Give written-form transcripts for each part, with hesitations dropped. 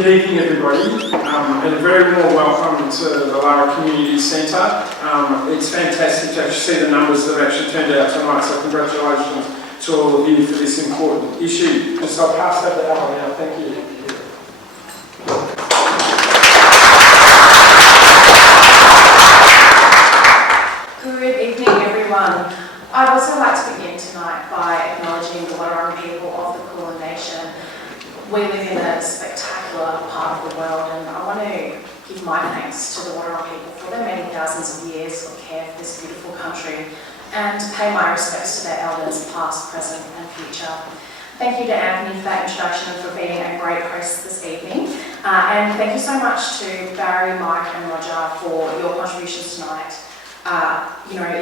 Good evening, everybody, and a very warm welcome to the Lara Community Centre. It's fantastic to actually see the numbers that have actually turned out tonight, so congratulations to all of you for this important issue. Just I'll pass that to Lara now. Thank you. Good evening, everyone. I'd also like to begin tonight by acknowledging the Lara people of the Kulin Nation. We live in a spectacular part of the world, and I want to give my thanks to the Lara people for their many thousands of years of care for this beautiful country, and to pay my respects to their elders, past, present and future. Thank you to Anthony for that introduction and for being a great host this evening. And thank you so much to Barry, Mike and Roger for your contributions tonight.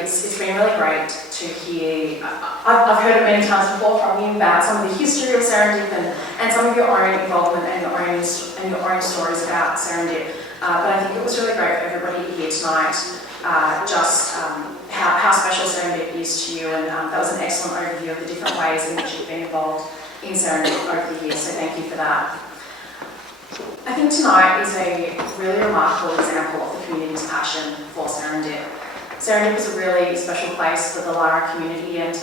It's been really great to hear. I've heard it many times before from you about some of the history of Serendip and some of your own involvement and your own stories about Serendip. But I think it was really great for everybody here tonight, how special Serendip is to you, and that was an excellent overview of the different ways in which you've been involved in Serendip over the years, so thank you for that. I think tonight is a really remarkable example of the community's passion for Serendip. Serendip is a really special place for the Lara community, and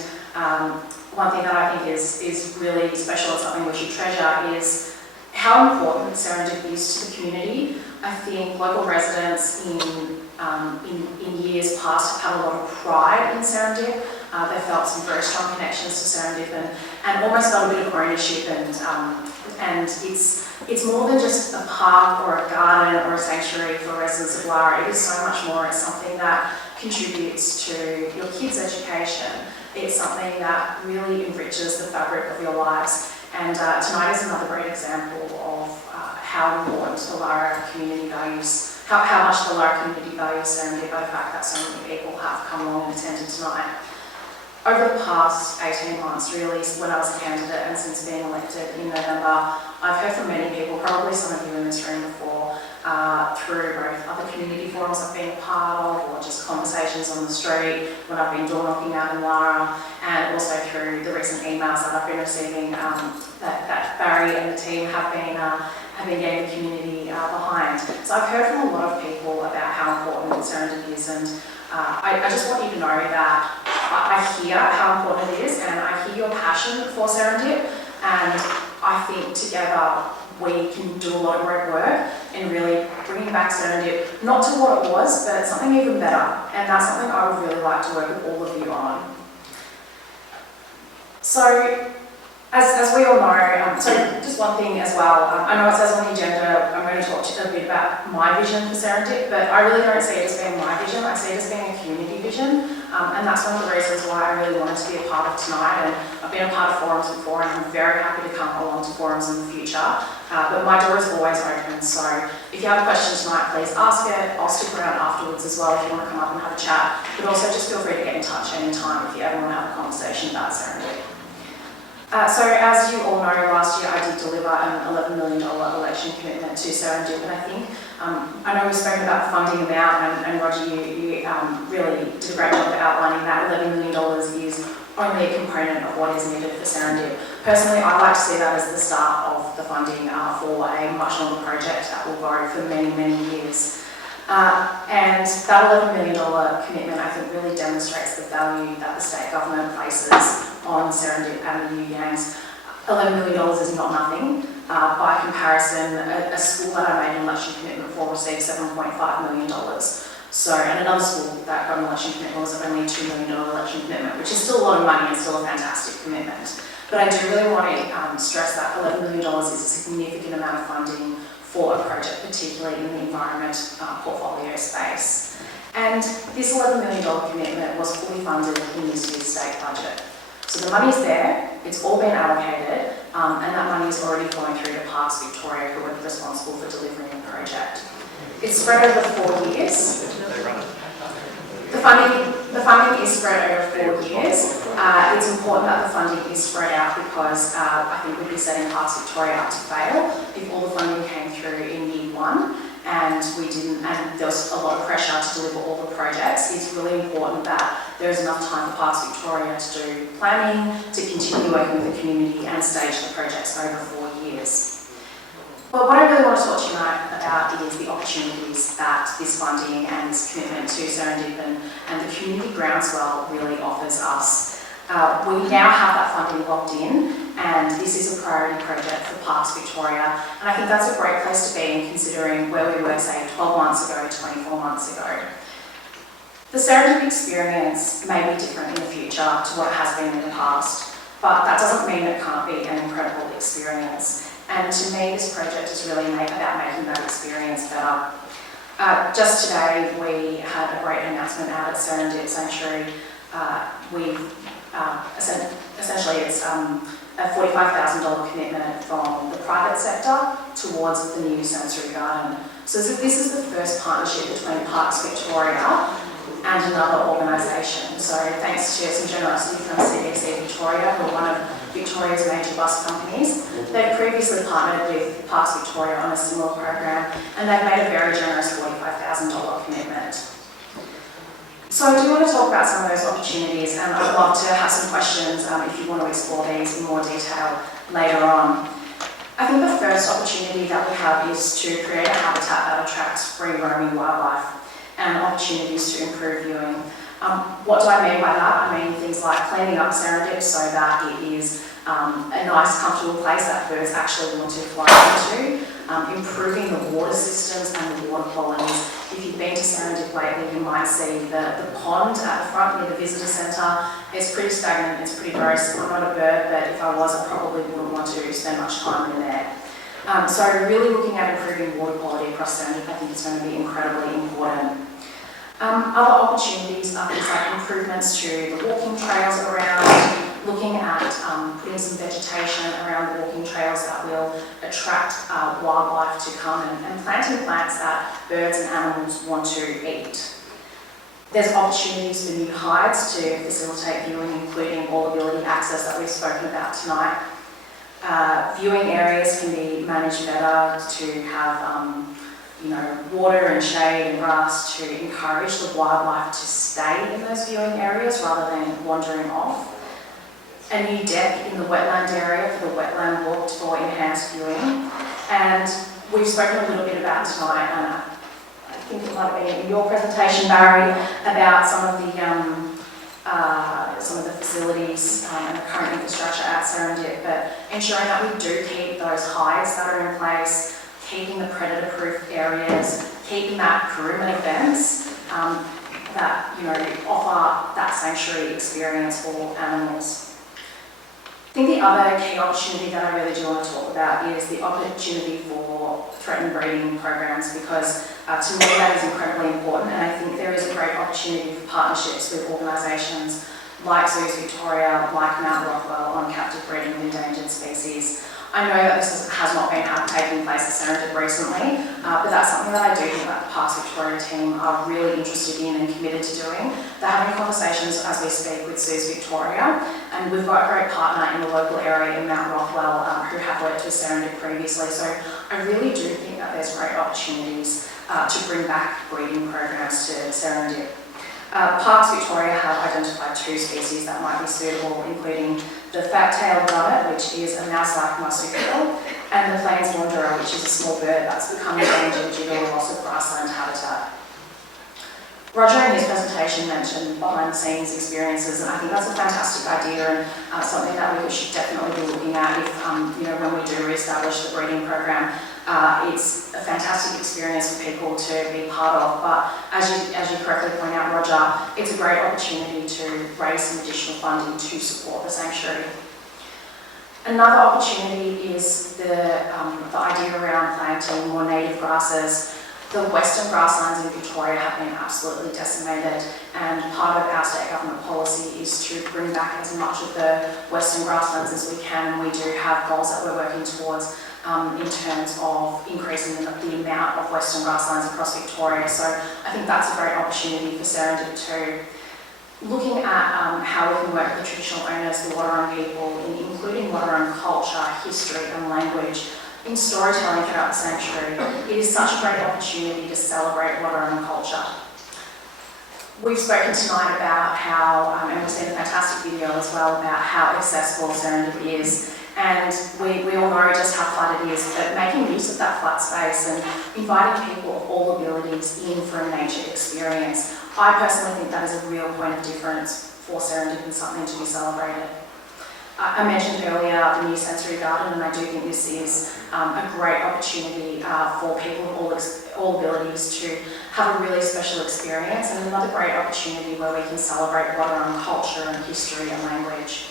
one thing that I think is really special and something we should treasure is how important Serendip is to the community. I think local residents in years past have had a lot of pride in Serendip. They felt some very strong connections to Serendip and almost felt a bit of ownership, and it's more than just a park or a garden or a sanctuary for residents of Lara. It is so much more. It's something that contributes to your kids' education. It's something that really enriches the fabric of your lives. And tonight is another great example of how important the Lara community values, how much the Lara community values Serendip by the fact that so many people have come along and attended tonight. Over the past 18 months, really, when I was a candidate and since being elected in November, I've heard from many people, probably some of you in this room before, through both other community forums I've been a part of, or just conversations on the street when I've been door knocking out in Lara, and also through the recent emails that I've been receiving that Barry and the team have been getting the community behind. So I've heard from a lot of people about how important Serendip is, and I just want you to know that I hear how important it is, and I hear your passion for Serendip, and I think together we can do a lot of great work in really bringing back Serendip, not to what it was, but something even better, and that's something I would really like to work with all of you on. So, as we all know, so just one thing as well, I know it says on the agenda, I'm going to talk a bit about my vision for Serendip, but I really don't see it as being my vision, I see it as being a community vision, and that's one of the reasons why I really wanted to be a part of tonight. And I've been a part of forums before, and I'm very happy to come along to forums in the future, but my door is always open, so if you have a question tonight, please ask it. I'll stick around afterwards as well if you want to come up and have a chat, but also just feel free to get in touch anytime if you ever want to have a conversation about Serendip. So as you all know, last year I did deliver an $11 million election commitment to Serendip, and I think, I know we've spoken about the funding amount, and Roger, you really did a great job of outlining that $11 million is only a component of what is needed for Serendip. Personally, I'd like to see that as the start of the funding for a much longer project that will go for many, many years. And that $11 million commitment, I think, really demonstrates the value that the state government places on Serendip and the new gangs. $11 million is not nothing. By comparison, a school that I made an election commitment for received $7.5 million. So, and another school that got an election commitment was only a $2 million election commitment, which is still a lot of money and still a fantastic commitment. But I do really want to stress that $11 million is a significant amount of funding for a project, particularly in the environment portfolio space. And this $11 million commitment was fully funded in this year's state budget. So the money's there, it's all been allocated, and that money is already flowing through to Parks Victoria, who are responsible for delivering the project. It's spread over 4 years. The funding is spread over 4 years. It's important that the funding is spread out because I think we'd be setting Parks Victoria up to fail if all the funding came through in year one and we didn't, and there was a lot of pressure to deliver all the projects. It's really important that there is enough time for Parks Victoria to do planning, to continue working with the community and stage the projects over 4 years. But what I really want to talk to you tonight about is the opportunities that this funding and this commitment to Serendip and the community groundswell really offers us. We now have that funding locked in, and this is a priority project for Parks Victoria, and I think that's a great place to be in considering where we were, say, 12 months ago, 24 months ago. The Serendip experience may be different in the future to what it has been in the past, but that doesn't mean it can't be an incredible experience. And to me, this project is really about making that experience better. Just today, we had a great announcement out at Serendip Sanctuary. Essentially, it's a $45,000 commitment from the private sector towards the new sensory garden. So this is the first partnership between Parks Victoria and another organisation. So thanks to some generosity from CBC Victoria, who are one of Victoria's major bus companies. They've previously partnered with Parks Victoria on a similar program, and they've made a very generous $45,000 commitment. So I do want to talk about some of those opportunities, and I'd love to have some questions if you want to explore these in more detail later on. I think the first opportunity that we have is to create a habitat that attracts free roaming wildlife and opportunities to improve viewing. What do I mean by that? I mean things like cleaning up Serendip so that it is a nice, comfortable place that birds actually want to fly into, improving the water systems and the water qualities. If you've been to Serendip lately, you might see the pond at the front near the visitor centre. It's pretty stagnant, it's pretty gross. I'm not a bird, but if I was, I probably wouldn't want to spend much time in there. So really looking at improving water quality across Serendip, I think is going to be incredibly important. Other opportunities are things like improvements to the walking trails around, looking at putting some vegetation around the walking trails that will attract wildlife to come, and planting plants that birds and animals want to eat. There's opportunities for new hides to facilitate viewing, including all ability access that we've spoken about tonight. Viewing areas can be managed better to have water and shade and grass to encourage the wildlife to stay in those viewing areas rather than wandering off. A new deck in the wetland area for the wetland walk for enhanced viewing. And we've spoken a little bit about tonight, and I think it might have been in your presentation, Barry, about some of the facilities and the current infrastructure at Serendip, but ensuring that we do keep those hides that are in place, keeping the predator-proof areas, keeping that perimeter fence that offer that sanctuary experience for animals. I think the other key opportunity that I really do want to talk about is the opportunity for threatened breeding programs, because to me that is incredibly important, and I think there is a great opportunity for partnerships with organisations like Zoos Victoria, like Mount Rockwell on captive breeding of endangered species. I know that this has not been taking place at Serendip recently, but that's something that I do think that the Parks Victoria team are really interested in and committed to doing. They're having conversations as we speak with Zoos Victoria, and we've got a great partner in the local area in Mount Rockwell who have worked with Serendip previously, so I really do think that there's great opportunities to bring back breeding programs to Serendip. Parks Victoria have identified 2 species that might be suitable, including the fat-tailed gunnet, which is a mouse-like marsupial, and the plains wanderer, which is a small bird that's become endangered due to the loss of grassland habitat. Roger in his presentation mentioned behind-the-scenes experiences, and I think that's a fantastic idea and something that we should definitely be looking at if, when we do re-establish the breeding program. It's a fantastic experience for people to be part of, but as you correctly point out, Roger, it's a great opportunity to raise some additional funding to support the sanctuary. Another opportunity is the idea around planting more native grasses. The western grasslands in Victoria have been absolutely decimated, and part of our state government policy is to bring back as much of the western grasslands as we can, and we do have goals that we're working towards in terms of increasing the amount of western grasslands across Victoria. So I think that's a great opportunity for Serendip too. Looking at how we can work with the traditional owners, the Wadawurrung people, including Wadawurrung culture, history and language, in storytelling throughout the sanctuary. It is such a great opportunity to celebrate Wadawurrung culture. We've spoken tonight about how, and we've seen a fantastic video as well, about how accessible Serendip is, And we all know just how flat it is, but making use of that flat space and inviting people of all abilities in for a nature experience, I personally think that is a real point of difference for Serendip and something to be celebrated. I mentioned earlier the new sensory garden, and I do think this is a great opportunity for people of all abilities to have a really special experience, and another great opportunity where we can celebrate Wadawurrung culture and history and language.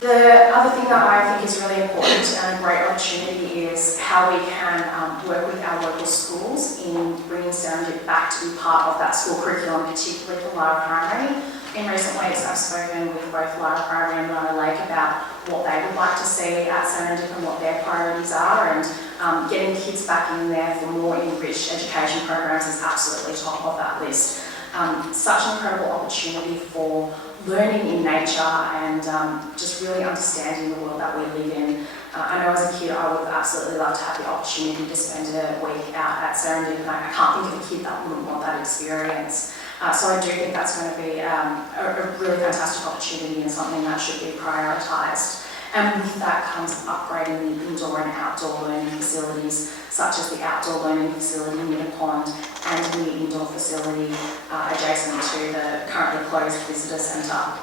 The other thing that I think is really important and a great opportunity is how we can work with our local schools in bringing Serendip back to be part of that school curriculum, particularly for Lara Primary. In recent weeks, I've spoken with both Lara Primary and Lara Lake about what they would like to see at Serendip and what their priorities are, and getting kids back in there for more enriched education programs is absolutely top of that list. Such an incredible opportunity for learning in nature and just really understanding the world that we live in. I know as a kid I would have absolutely loved to have the opportunity to spend a week out at Serendip, and I can't think of a kid that wouldn't want that experience. So I do think that's going to be a really fantastic opportunity and something that should be prioritised. And with that comes upgrading the indoor and outdoor learning facilities, such as the outdoor learning facility near the pond and the indoor facility adjacent to the currently closed visitor centre.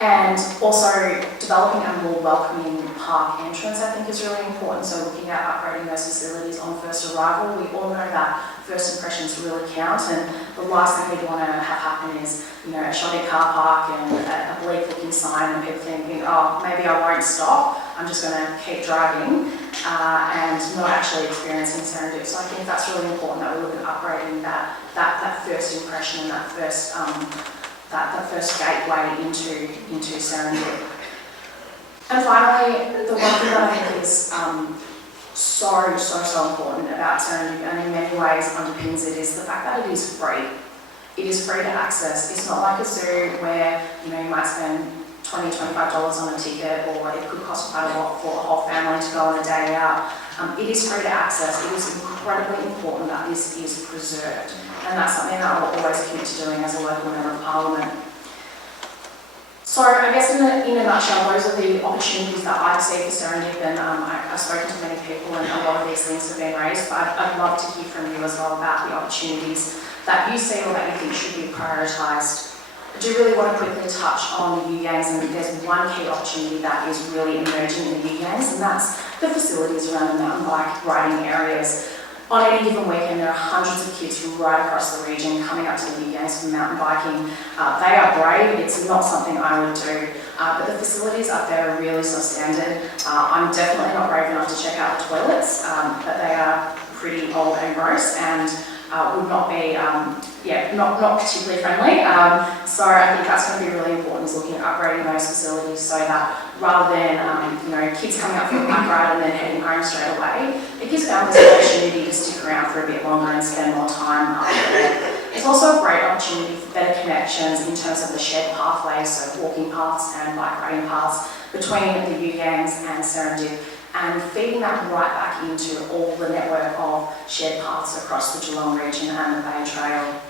And also developing a more welcoming park entrance, I think, is really important. So looking at upgrading those facilities on first arrival. We all know that first impressions really count, and the last thing we want to have happen is, a shoddy car park and a bleak looking sign and people thinking, oh, maybe I won't stop, I'm just going to keep driving, and not actually experiencing Serendip. So I think that's really important that we look at upgrading that first impression and that first gateway into Serendip. And finally, the one thing that I think is so important about Serendip, and in many ways underpins it, is the fact that it is free. It is free to access. It's not like a zoo where you might spend $20, $25 on a ticket, or it could cost quite a lot for a whole family to go on a day out. It is free to access. It is incredibly important that this is preserved, and that's something that I'll always commit to doing as a local member of Parliament. So I guess in a nutshell, those are the opportunities that I see for Serendip, and I've spoken to many people and a lot of these things have been raised, but I'd love to hear from you as well about the opportunities that you see or that you think should be prioritised. I do really want to quickly touch on the U-Gangs, and there's one key opportunity that is really emerging in the U-Gangs, and that's the facilities around the mountain bike riding areas. On any given weekend, there are hundreds of kids from right across the region coming up to the U-Gangs for mountain biking. They are brave. It's not something I would do, but the facilities up there are really substandard. I'm definitely not brave enough to check out the toilets, but they are pretty old and gross, and would not be, not particularly friendly. So I think that's going to be really important, is looking at upgrading those facilities so that rather than kids coming up for a bike ride and then heading home straight away, it gives families the opportunity to stick around for a bit longer and spend more time up there. It's also a great opportunity for better connections in terms of the shared pathways, so walking paths and bike riding paths between the U-Gangs and Serendip, and feeding that right back into all the network of shared paths across the Geelong region and the Bay Trail.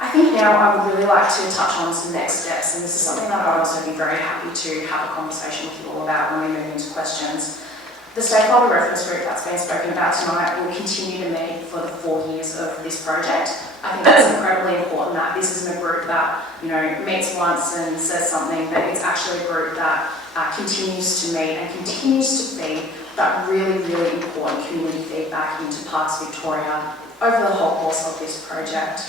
I think now I would really like to touch on some next steps, and this is something that I'd also be very happy to have a conversation with you all about when we move into questions. The stakeholder reference group that's been spoken about tonight will continue to meet for the 4 years of this project. I think that's incredibly important, that this isn't a group that meets once and says something, but it's actually a group that continues to meet and continues to feed that really, really important community feedback into Parks Victoria over the whole course of this project.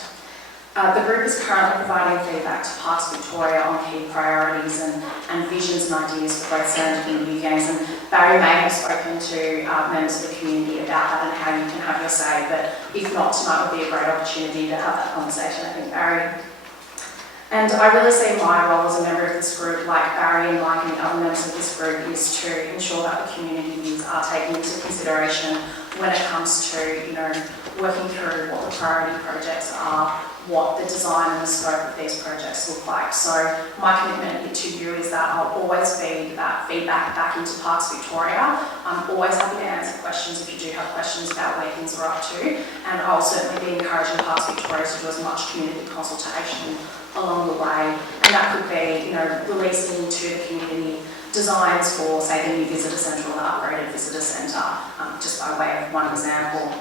The group is currently providing feedback to Parks Victoria on key priorities and visions and ideas for both Serendip and U-Gangs, and Barry may have spoken to members of the community about that and how you can have your say, but if not, tonight would be a great opportunity to have that conversation, I think, Barry. And I really see my role as a member of this group, like Barry and like any other members of this group, is to ensure that the community views are taken into consideration when it comes to, working through what the priority projects are, what the design and the scope of these projects look like. So my commitment to you is that I'll always feed that feedback back into Parks Victoria. I'm always happy to answer questions if you do have questions about where things are up to, and I'll certainly be encouraging Parks Victoria to do as much community consultation along the way, and that could be, releasing to the community designs for, say, the new visitor centre or the upgraded visitor centre, just by way of one example.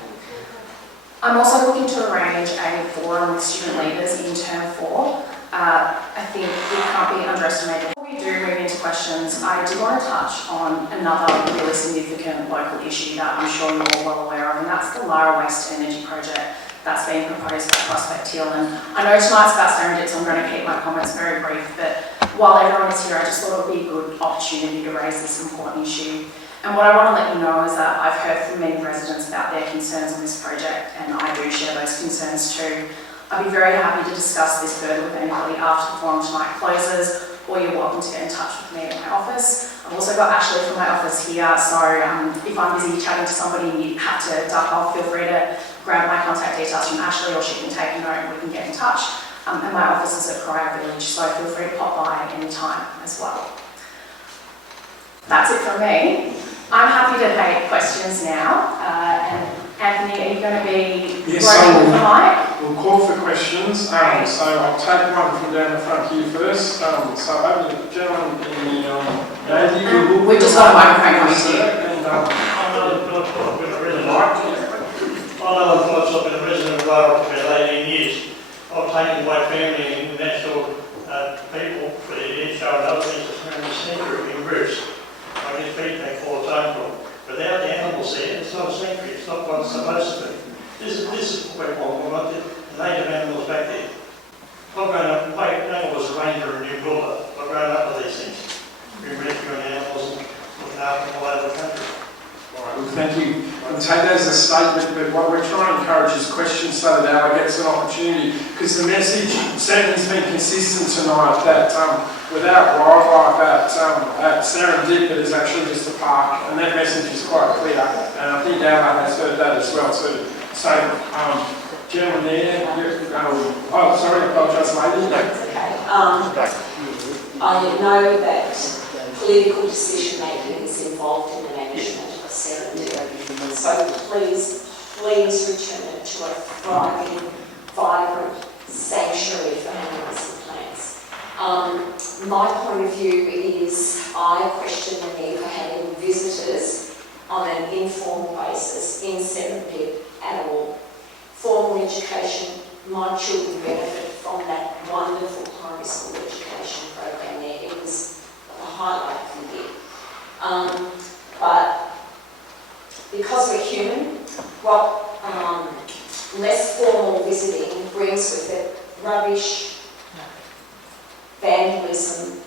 I'm also looking to arrange a forum with student leaders in Term 4. I think it can't be underestimated. Before we do move into questions, I do want to touch on another really significant local issue that I'm sure you're all well aware of, and that's the Lara Waste Energy Project that's being proposed by Prospect Hill. And I know tonight's about Serendip, so I'm going to keep my comments very brief, but while everyone is here, I just thought it would be a good opportunity to raise this important issue. And what I want to let you know is that I've heard from many residents about their concerns on this project, and I do share those concerns too. I'd be very happy to discuss this further with anybody after the forum tonight closes, or you're welcome to get in touch with me at my office. I've also got Ashley from my office here, so if I'm busy chatting to somebody and you have to duck off, feel free to grab my contact details from Ashley, or she can take a note and we can get in touch. And my office is at Corio Village, so feel free to pop by any time as well. That's it from me. I'm happy to take questions now. And Anthony, are you going to be rolling the mic? We'll call for questions. So I'll take one from down the front here first. So over the gentleman in the lady. We've just got a microphone coming to you. I know I've got been a resident of Lara for about 18 years. I've taken my family and natural people for each other and other things to surround the sanctuary in groups. I get feedback all the time from. Without the animals there, it's not a sanctuary, it's not what it's supposed to be. This is quite well, we want the native animals back there. I've grown up, my uncle was a ranger in New Buller. I've grown up with these things. Been rescuing animals and looking after them all over the country. Alright, well, thank you. I'll take that as a statement, but what we're trying to encourage is questions so that Lara gets an opportunity, because the message certainly has been consistent tonight that without wildlife at Serendip, it is actually just a park, and that message is quite clear, and I think Lara has heard that as well too. So, gentleman there, oh sorry, I apologise lady. That's okay. I know that political decision making is involved in the management of Serendip, so please return it to a thriving, vibrant sanctuary for animals and plants. My point of view is I question the need for having visitors on an informal basis in Serendip at all. Formal education, my children benefit from that wonderful primary school education program there. It was a highlight for me. But because we're human, what less formal visiting brings with it rubbish, vandalism,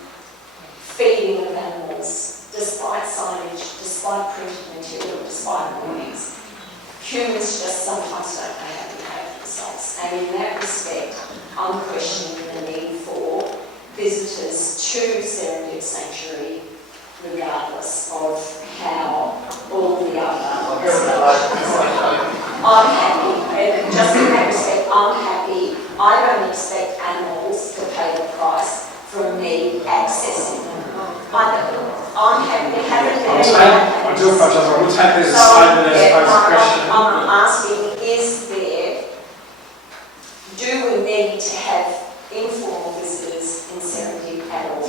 feeding of animals, despite signage, despite printed material, despite warnings. Humans just sometimes don't know how to behave themselves. And in that respect, I'm questioning the need for visitors to Serendip Sanctuary, regardless of how all the other regulations. I'm happy, and just in that respect, I'm happy. I don't expect animals to pay the price from me accessing them. I'm happy to have it there. I do apologise, I will take this as a statement as opposed to a question. I'm asking, do we need to have informal visitors in Serendip at all?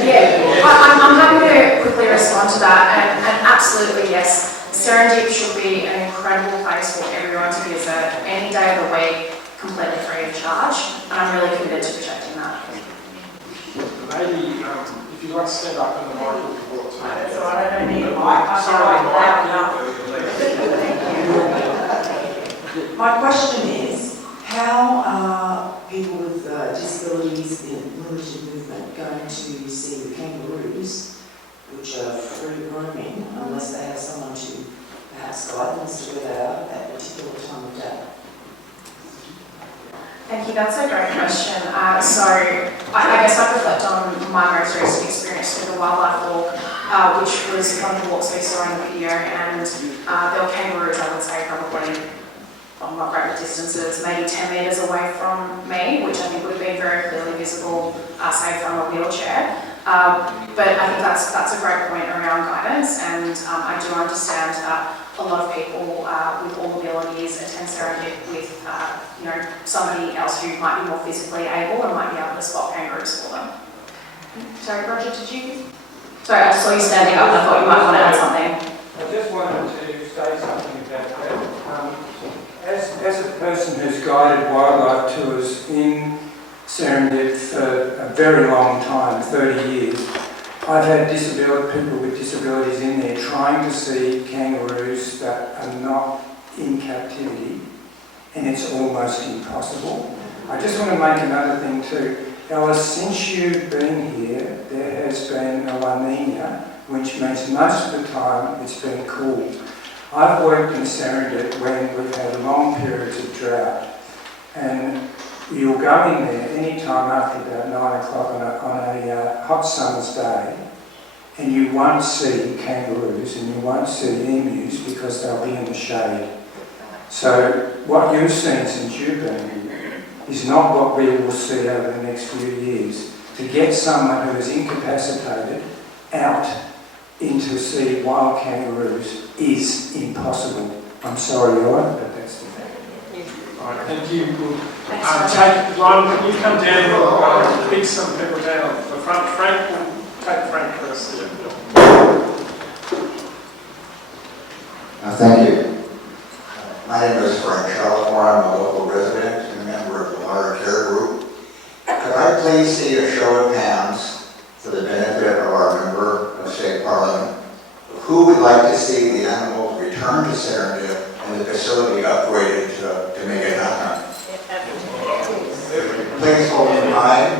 Yeah, I'm happy to quickly respond to that, and absolutely yes. Serendip should be an incredible place for everyone to visit any day of the week, completely free of charge, and I'm really committed to protecting that. Maybe, if you'd like to stand up and the mic will be brought to you. That's all right, I don't need a mic. Sorry, the mic. My question is, how are people with disabilities in limited movement going to see the kangaroos, which are free roaming, unless they have someone to perhaps guide them as to where they are at that particular time of day? Thank you, that's a great question. So I guess I'd reflect on my most recent experience next to the wildlife walk, which was one of the walks we saw in the video, and there were kangaroos, I would say, probably, I'm not great with distances, maybe 10 metres away from me, which I think would have been very clearly visible, say from a wheelchair. But I think that's a great point around guidance, and I do understand that a lot of people with all abilities attend Serendip with somebody else who might be more physically able and might be able to spot kangaroos for them. Sorry, Roger, did you? Sorry, I just saw you standing up. I thought you might want to add something. I just wanted to say something about that. As a person who's guided wildlife tours in Serendip for a very long time, 30 years, I've had people with disabilities in there trying to see kangaroos that are not in captivity, and it's almost impossible. I just want to make another thing too. Ella, since you've been here, there has been a La Nina, which means most of the time it's been cool. I've worked in Serendip when we've had long periods of drought, and you'll go in there any time after about 9 o'clock on a hot summer's day, and you won't see kangaroos and you won't see emus because they'll be in the shade. So what you've seen since you've been here is not what we will see over the next few years. To get someone who is incapacitated out in to see wild kangaroos is impossible. I'm sorry, Ella, but that's the fact. All right, thank you. Ron, can you come down and pick some people down at the front? Frank will take Frank first. Thank you. My name is Frank Charlotte. I'm a local resident and a member of the Lara Care Group. Could I please see a show of hands for the benefit of our member of State Parliament? Who would like to see the animals return to Serendip and the facility upgraded to make it happen? Please hold in mind.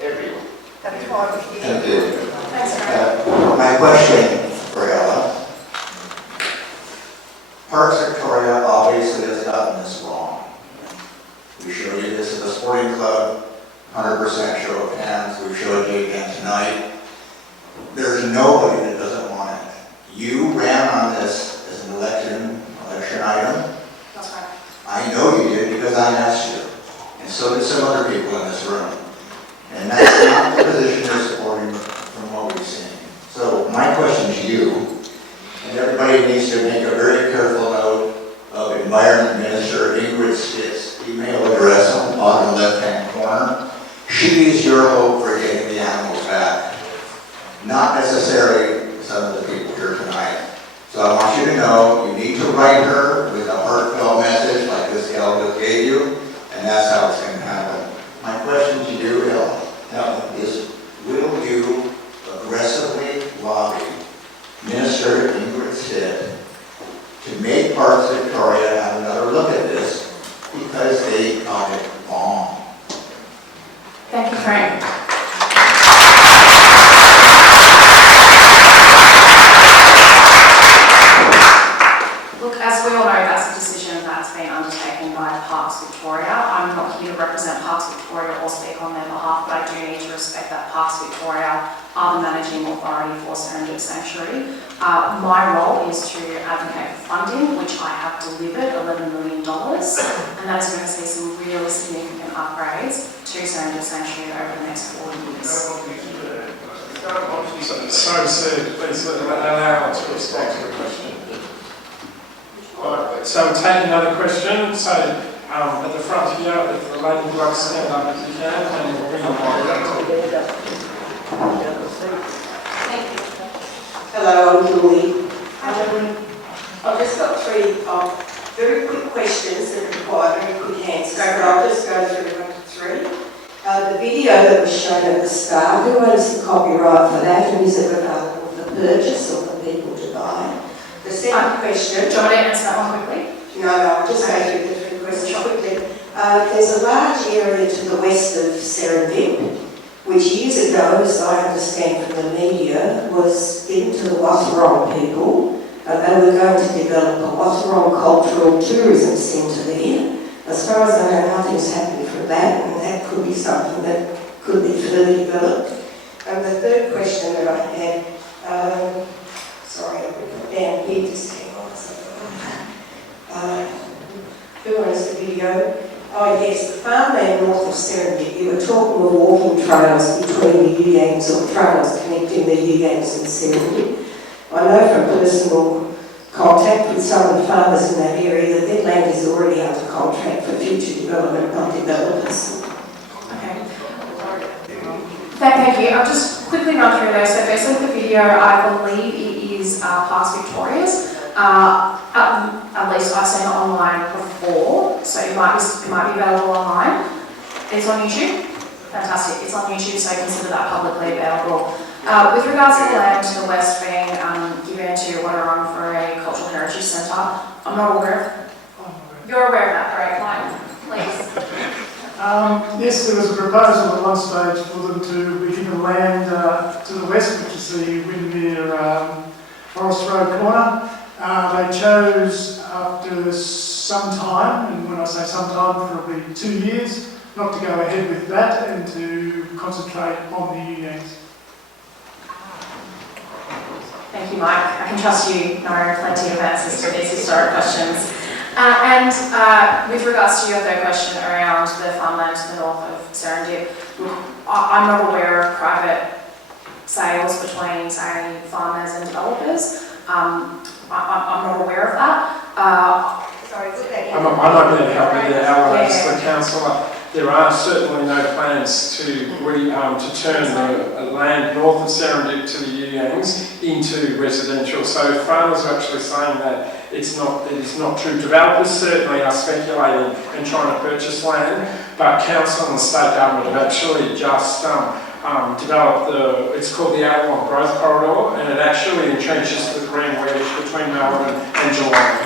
Everyone. Thank you. My question for Ella. Parks Victoria obviously has gotten this wrong. We showed you this at the sporting club, 100% show of hands. We showed you again tonight. There's nobody that doesn't want it. You ran on this as an election item. That's right. I know you did because I asked you, and so did some other people in this room. And that's not the position you're supporting from what we've seen. So my question to you, and everybody needs to make a very careful note of Environment Minister Ingrid Stitt's email address on the bottom left-hand corner. She is your hope for getting the animals back, not necessarily some of the people here tonight. So I want you to know you need to write her with a heartfelt message like this gal just gave you, and that's how it's going to happen. My question to you, Ellen, is will you aggressively lobby Minister Ingrid Stitt to make Parks Victoria have another look at this because they got it wrong? Thank you, Frank. Look, as we all know, that's a decision that's been undertaken by Parks Victoria. I'm not here to represent Parks Victoria or speak on their behalf, but I do need to respect that Parks Victoria are the managing authority for Serendip Sanctuary. My role is to advocate for funding, which I have delivered $11 million, and that is going to see some really significant upgrades to Serendip Sanctuary over the next 4 years. So, sir, please allow us to respond to the question. Right, so we'll take another question. So, at the front here, if the lady would like to stand up if you can, and we'll bring you Hello, I'm Julie. Hi, Julie. I've just got three very quick questions that require very quick answers, but I'll just go through 1 to 3. The video that was shown at the start, who owns the copyright for that, and is it available for purchase or for people to buy? The second question... Do you want me to answer that one quickly? No, I'll just go through the 3 questions quickly. There's a large area to the west of Serendip, which years ago, as I understand from the media, was given to the Wathaurong people, and they were going to develop a Wathaurong cultural tourism centre there. As far as I know, nothing's happened from that, and that could be something that could be further developed. And the third question that I had, sorry, I put it down here, just hang on a second. Who owns the video? Oh yes, the farmland north of Serendip. You were talking of walking trails between the Yuyangs, or trails connecting the Yuyangs and Serendip. I know from personal contact with some of the farmers in that area that their land is already under contract for future development by developers. Okay. Thank you. I'll just quickly run through those. So firstly, the video, I believe it is past Victoria's. At least I've seen it online before, so it might be available online. It's on YouTube. Fantastic. It's on YouTube, so consider that publicly available. With regards to the land to the west being given to Lara for a cultural heritage centre, I'm not aware of. You're aware of that, correct? Mike, please. Yes, there was a proposal at one stage for them to be given land to the west, which is the Windermere Forest Road corner. They chose after some time, and when I say some time, probably 2 years, not to go ahead with that and to concentrate on the Yuyangs. Thank you, Mike. I can trust you know plenty of answers to these historic questions. And with regards to your third question around the farmland to the north of Serendip, look, I'm not aware of private sales between, say, farmers and developers. I'm not aware of that. Sorry, put that in. I might be able to help you there, Lara, as the councillor. There are certainly no plans to turn the land north of Serendip to the Yuyangs into residential. So farmers are actually saying that it is not true. Developers certainly are speculating and trying to purchase land, but council and the state government have actually just developed it's called the Outlaw Growth Corridor, and it actually entrenches the green wedge between Melbourne and Geelong.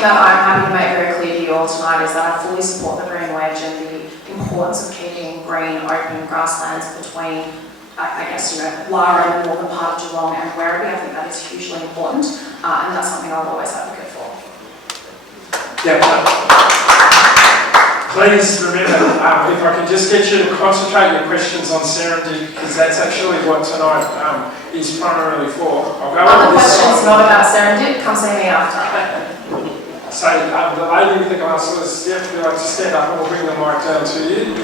That I'm happy to make very clear to you all tonight is that I fully support the green wedge and the importance of keeping green, open grasslands between, I guess, Lara and the northern part of Geelong and Werribee. I think that is hugely important, and that's something I'll always advocate for. Yeah. Please remember, if I can just get you to concentrate your questions on Serendip, because that's actually what tonight is primarily for. I'll go Other on this questions side. not about Serendip, come see me after. So the lady with the glasses, if you'd like to stand up and we'll bring the mic down to you.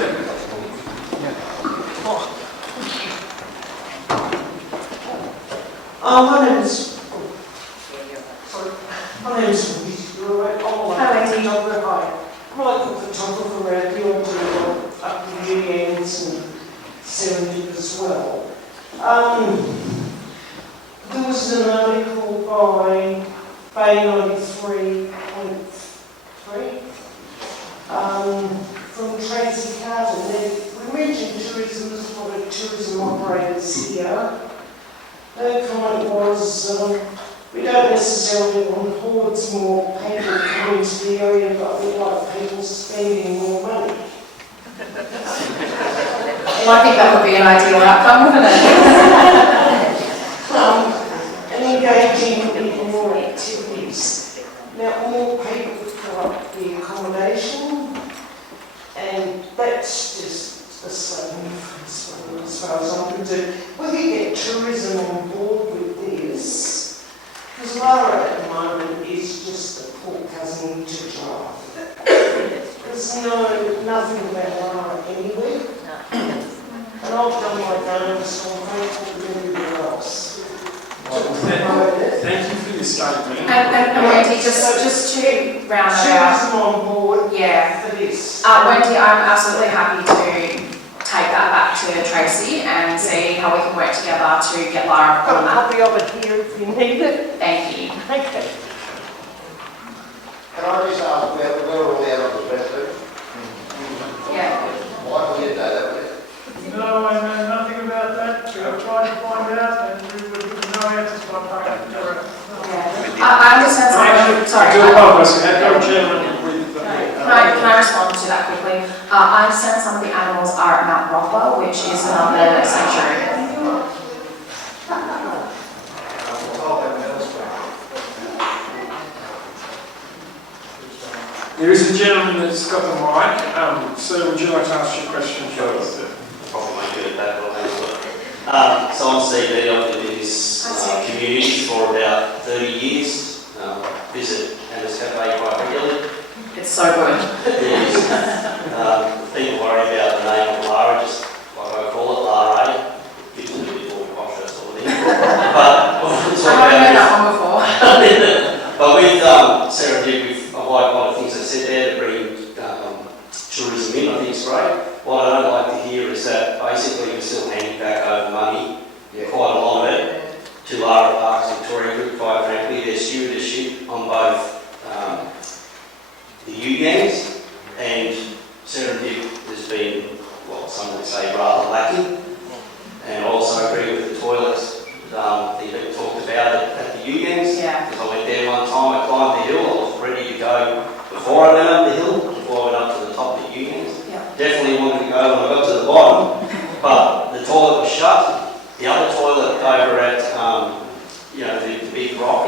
My name is I'm a photographer around here, I do up the Yuyangs and Serendip as well. There was an article by Bay 93.3 from Tracy Carter. We mentioned tourism as one of the tourism operators here. Her comment was, we don't necessarily want hordes more people coming to the area, but we like people spending more money. Well, I think that would be an ideal outcome, wouldn't it? And engaging in more activities. Now, more people fill up the accommodation, and that's just the same as far as I'm concerned. We could get tourism on board with this. Because Lara at the moment is just a poor cousin to drive. There's nothing about Lara anywhere. And I've done my own, so I'm grateful to everyone else. Thank you for your statement. And Wendy, just to round that out. Tourism on board Yeah. for this. Wendy, I'm absolutely happy to take that back to Tracy and see how we can work together to get Lara Got on a that. copy of it here if you need it. Thank you. Okay. Can I just ask where all the animals went to? Yeah. Why do you know that? No, I know nothing about that. I've tried to find out, and we've no answers by part. Yeah. I understand I sorry. do apologise. We had no gentleman with the... Can I respond to that quickly? I understand some of the animals are at Mount Rothwell, which is another sanctuary. There is a gentleman that's got the mic. Sir, would you like to ask your question? Sure. Probably won't get it back, but I'll answer it. So I'm Steve, I've lived in this community for about 30 years. Visit Anna's Cafe quite regularly. It's so good. It is. People worry about the name of Lara, just like I call it, Lara. Gives it a bit more posh, that sort of thing. But I haven't heard that one before. But with Serendip, I like one of the things I said there to bring tourism in. I think it's great. What I don't like to hear is that basically we're still handing back over money, quite a lot of it, to Lara Parks Victoria Group. Quite frankly, their stewardship on both the U-gangs and Serendip has been, well, some would say rather lacking. And I also agree with the toilets. They talked about it at the U-gangs. Yeah. Because I went there one time, I climbed the hill, I was ready to go before I went up the hill, before I went up to the top of the U-gangs. Yeah. Definitely wanted to go when I got to the bottom, but the toilet was shut. The other toilet over at, the Big Rock,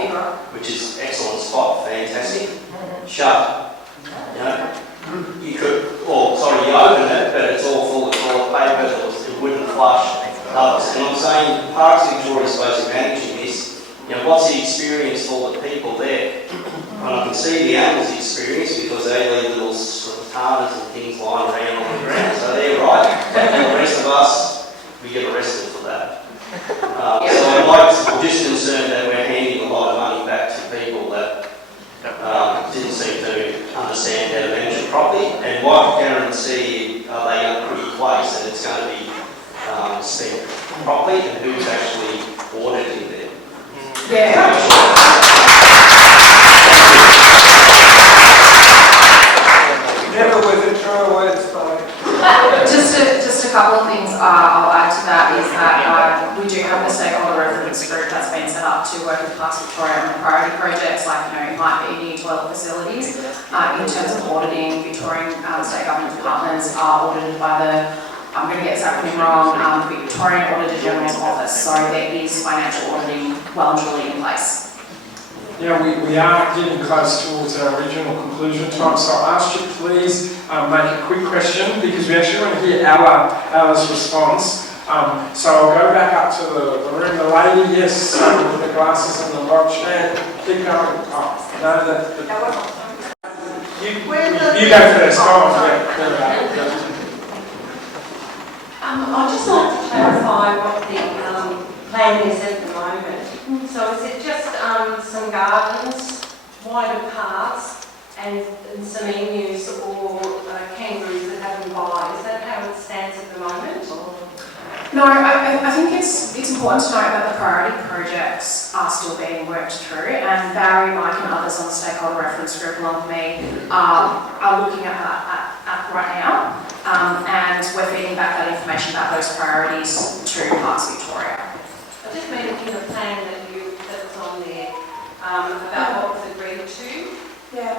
which is excellent spot, fantastic, shut. You could, you open it, but it's all full of toilet paper, it wouldn't flush. And I'm saying Parks Victoria is supposed to be managing this. What's the experience for the people there? And I can see the animals' experience because they leave little sort of tartars and things lying around on the ground, so they're right. But the rest of us, we get arrested for that. So I'm just concerned that we're handing a lot of money back to people that didn't seem to understand how to manage it properly. And what guarantee are they going to put in place that it's going to be spent properly and who's actually auditing them? Never was it true words, Just a couple of things I'll add to that is that we do have the stakeholder reference group that's been set up to work with Parks Victoria on priority projects like, it might be new toilet facilities. In terms of auditing, Victorian state government departments are audited by the, I'm going to get this acronym wrong, Victorian Auditor General's Office. So there is financial auditing well and truly in place. Yeah, we are getting close towards our original conclusion time, so I'll ask you please make a quick question because we actually want to hear Ala's response. So I'll go back up to the room. The lady, yes, with the glasses and the watch, and keep going. You go first. Go on. I'd just like to clarify what the plan is at the moment. So is it just some gardens, wider parks, and some emus or kangaroos that haven't died? Is that how it stands at the moment? No, I think it's important to note that the priority projects are still being worked through, and Barry, Mike and others on the stakeholder reference group along with me are looking at that right now, and we're feeding back that information about those priorities to Parks Victoria. I just mean in the plan that was on there about what was agreed to. Yeah.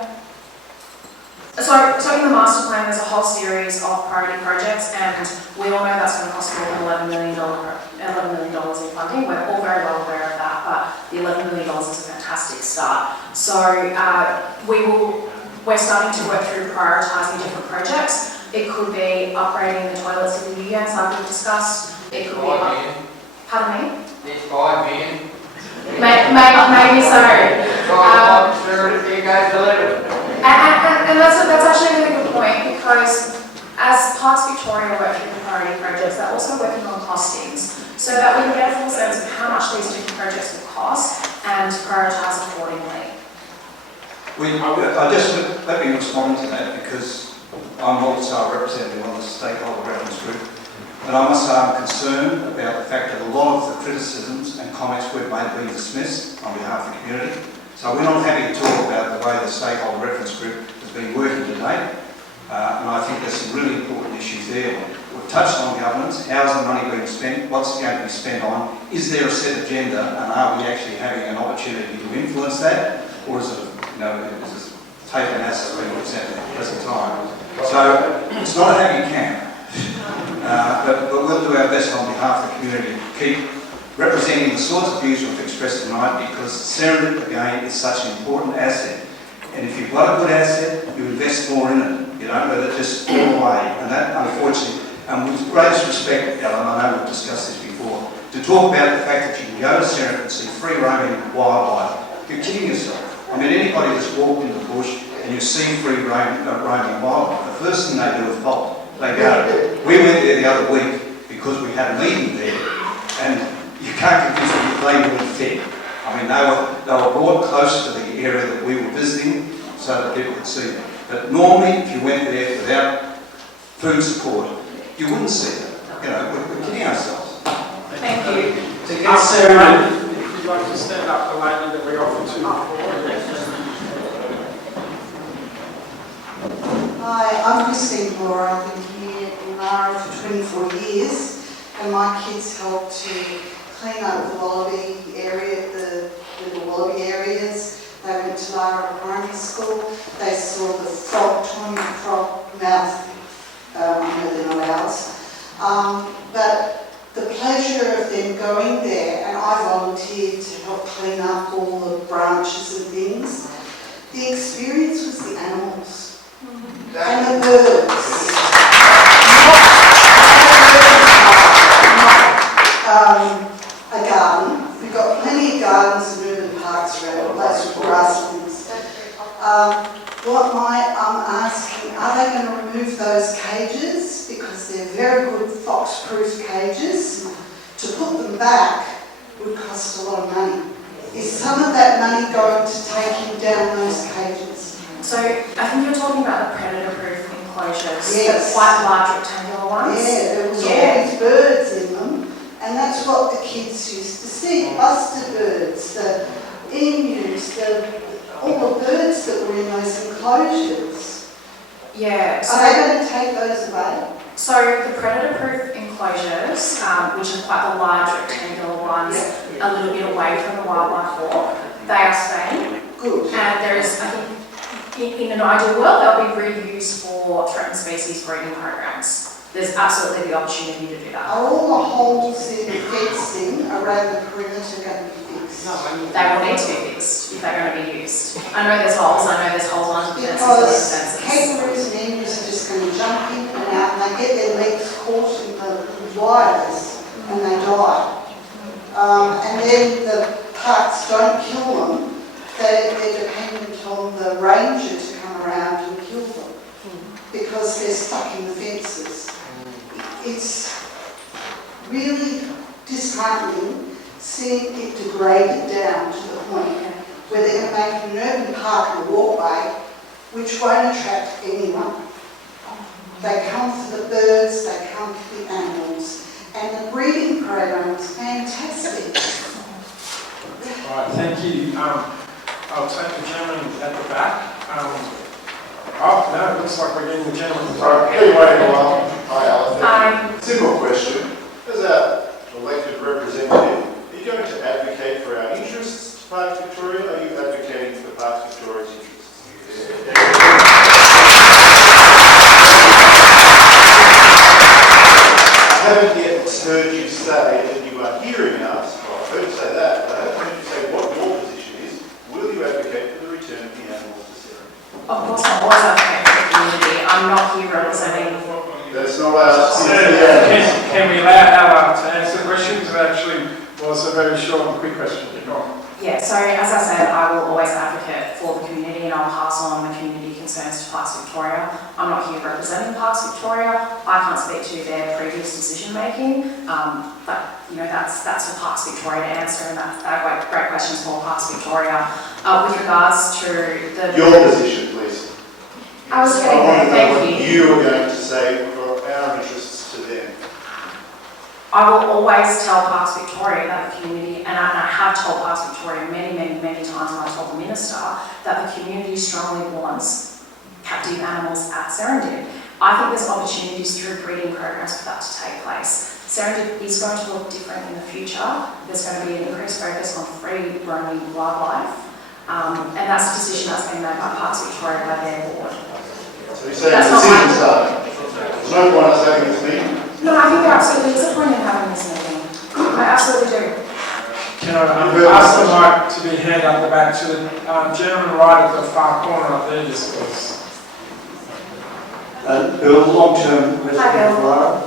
So in the master plan, there's a whole series of priority projects, and we all know that's going to cost more than $11 million in funding. We're all very well aware of that, but the $11 million is a fantastic start. So we're starting to work through prioritising different projects. It could be upgrading the toilets in the U-gangs like we've discussed. It could be pardon me? It's $5 million. Maybe so. You guys deliver. And that's actually a really good point, because as Parks Victoria work through the priority projects, they're also working on costings, so that we can get a full sense of how much these different projects will cost and prioritise accordingly. Let me respond to that, because I'm also a representative on the stakeholder reference group, and I must say I'm concerned about the fact that a lot of the criticisms and comments we've made have been dismissed on behalf of the community. So we're not happy to talk about the way the stakeholder reference group has been working to date, and I think there's some really important issues there. We've touched on governance. How's the money being spent? What's it going to be spent on? Is there a set agenda, and are we actually having an opportunity to influence that, or is it, is it taken as it's been presented at the present time? So it's not a happy camp, but we'll do our best on behalf of the community to keep representing the sorts of views we've expressed tonight, because Serendip, again, is such an important asset And if you've got a good asset, you invest more in it. You don't let it just fall away. And that, unfortunately, and with greatest respect, Alan, I know we've discussed this before, to talk about the fact that you can go to Serendip and see free roaming wildlife, you're kidding yourself. I mean, anybody that's walked in the bush and you see free roaming wildlife, the first thing they do is bolt. They go. We went there the other week because we had a meeting there, and you can't convince me that they weren't fed. I mean, they were brought close to the area that we were visiting so that people could see them. But normally, if you went there without food support, you wouldn't see them. You know, we're kidding ourselves. Thank you. To get Sarah, if you'd like to stand up, the lady that we offered to. Hi, I'm Christine Lara. I've been here in Lara for 24 years, and my kids helped to clean up the wallaby area, the little wallaby areas. They went to Lara Primary School. They saw the frog, tiny frog mouth. I know they're not ours. But the pleasure of them going there, and I volunteered to help clean up all the branches and things. The experience was the animals. And the birds. A garden. We've got plenty of gardens and urban parks around, lots of grasslands. What I'm asking, are they going to remove those cages? Because they're very good fox-proof cages. To put them back would cost a lot of money. Is some of that money going to taking down those cages? So I think you're talking about the predator-proof enclosures, Yes. the quite large rectangular ones. Yeah, there was all these birds in them, and that's what the kids used to see. Busted birds, the emus, all the birds that were in those enclosures. Yeah. Are they going to take those away? So the predator-proof enclosures, which are quite the large rectangular ones, a little bit away from the wildlife walk, they are staying. Good. And there is, I think, in an ideal world, they'll be reused for threatened species breeding programs. There's absolutely the opportunity to do that. Are all the holes in the fencing around the perimeter going to be fixed? They will need to be fixed if they're going to be used. I know there's holes under the fences. Because kangaroos and emus are just going to jump in and out, and they get their legs caught in the wires and they die. And then the parks don't kill them. They're dependent on the ranger to come around and kill them because they're stuck in the fences. It's really disheartening seeing it degraded down to the point where they're going to make an urban park and a walkway which won't attract anyone. They come for the birds, they come for the animals, and the breeding program is fantastic. Right, thank you. I'll take the gentleman at the back. Oh, no, it looks like we're getting the gentleman. Sorry, wait a while. Hi, Alan. Hi. Simple question. As our elected representative, are you going to advocate for our interests, Parks Victoria, or are you advocating for Parks Victoria's interests? I haven't yet heard you say that you are hearing us. Well, I've heard you say that, but I haven't heard you say what your position is. Will you advocate for the return of the animals to Sarah? Of course, I'm always advocating for the community. I'm not here representing. That's not us. Can we allow Lara to answer the question? Because it actually was a very short and quick question. Yeah, so as I said, I will always advocate for the community and I'll pass on the community concerns to Parks Victoria. I'm not here representing Parks Victoria. I can't speak to their previous decision making, but you know that's for Parks Victoria to answer, and that's great questions for Parks Victoria. With regards to the Your position, please. I was getting there. Thank you. You are going to say for our interests to them. I will always tell Parks Victoria that the community, and I have told Parks Victoria many times, and I've told the Minister, that the community strongly wants captive animals at Serendip. I think there's opportunities through breeding programs for that to take place. Serendip is going to look different in the future. There's going to be an increased focus on free roaming wildlife, and that's a decision that's been made by Parks Victoria by their board. So you're saying the decision's done. There's no point us having this meeting. No, I think there absolutely is a point in having this meeting. I absolutely do. Can I ask the mic to be handed up the back to the gentleman right at the far corner up there, just please. Bill, long-term resident of Lara.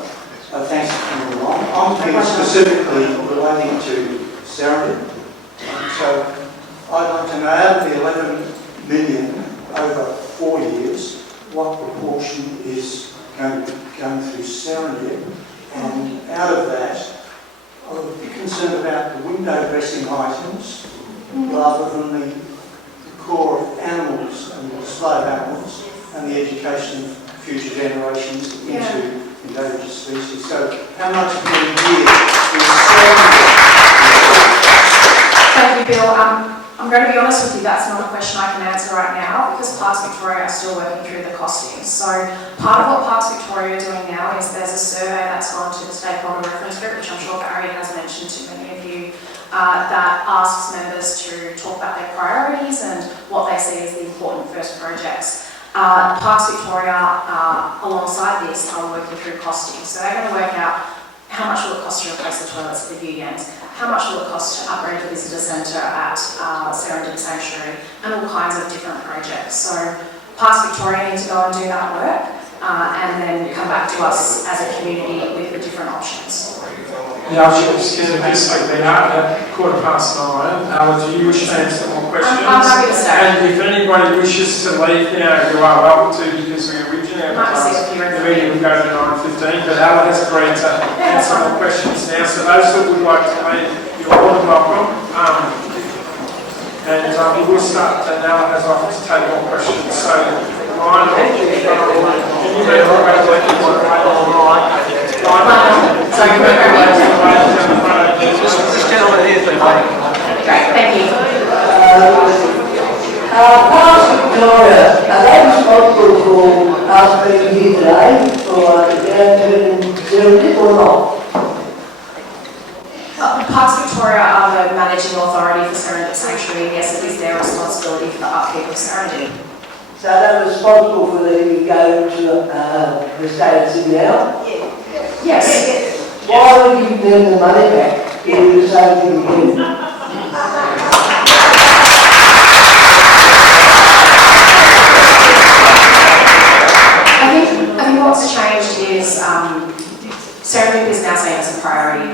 Thanks for coming along. I'm here specifically relating to Serendip. So I'd like to know, out of the 11 million over 4 years, what proportion is going through Serendip? And out of that, I would be concerned about the window dressing items rather than the core of animals and the display of animals and the education of future generations into endangered species. So how much per year is Thank you, Bill. I'm going to be honest with you, that's not a question I can answer right now because Parks Victoria are still working through the costings. So part of what Parks Victoria are doing now is there's a survey that's gone to the stakeholder reference group, which I'm sure Barry has mentioned to many of you, that asks members to talk about their priorities and what they see as the important first projects. Parks Victoria, alongside this, are working through costing. So they're going to work out how much will it cost to replace the toilets at the VUNs, how much will it cost to upgrade the visitor centre at Serendip Sanctuary, and all kinds of different projects. So Parks Victoria need to go and do that work, and then come back to us as a community with the different options. Yeah, I should just get a bit slightly out at 9:15. Do you wish to answer more questions? I'm happy to stay. And if anybody wishes to leave now, you are welcome to, because we originally advertised the meeting will go to 9:15, but Lara has agreed to answer more questions now. So those that would like to leave, you're more than welcome. And we will start, and Lara has offered to take more questions. So, Lionel, can you move right back to the This gentleman here, please. Great, thank you. Parks Victoria, are they responsible for us being here today for the downturn in Serendip or not? Parks Victoria are the managing authority for Serendip Sanctuary. Yes, it is their responsibility for the upkeep of Serendip. So they're responsible for letting you go to the state of Sydney now? Yes. Why would you give them the money back if you do the same thing again? I think what's changed is Serendip is now seen as a priority,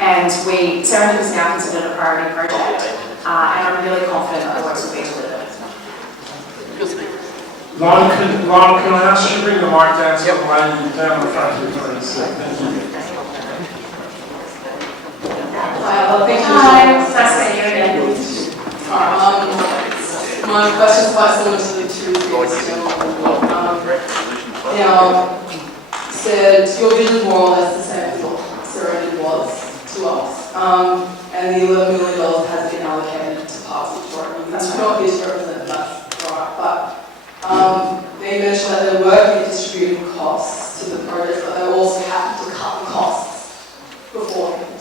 and Serendip is now considered a priority project, and I'm really confident that the works will be delivered. Lon, can I ask you to bring the mic down to the lady down the front here, please? Thank you. Hi, nice to meet you again. My question is quite similar to the two previous gentlemen. Now, said your vision is more or less the same as what Serendip was to us. And the $11 million has been allocated to Parks Victoria. That's not here to represent that, right? But they mentioned that they were distributing costs to the project, but they also had to cut the costs beforehand.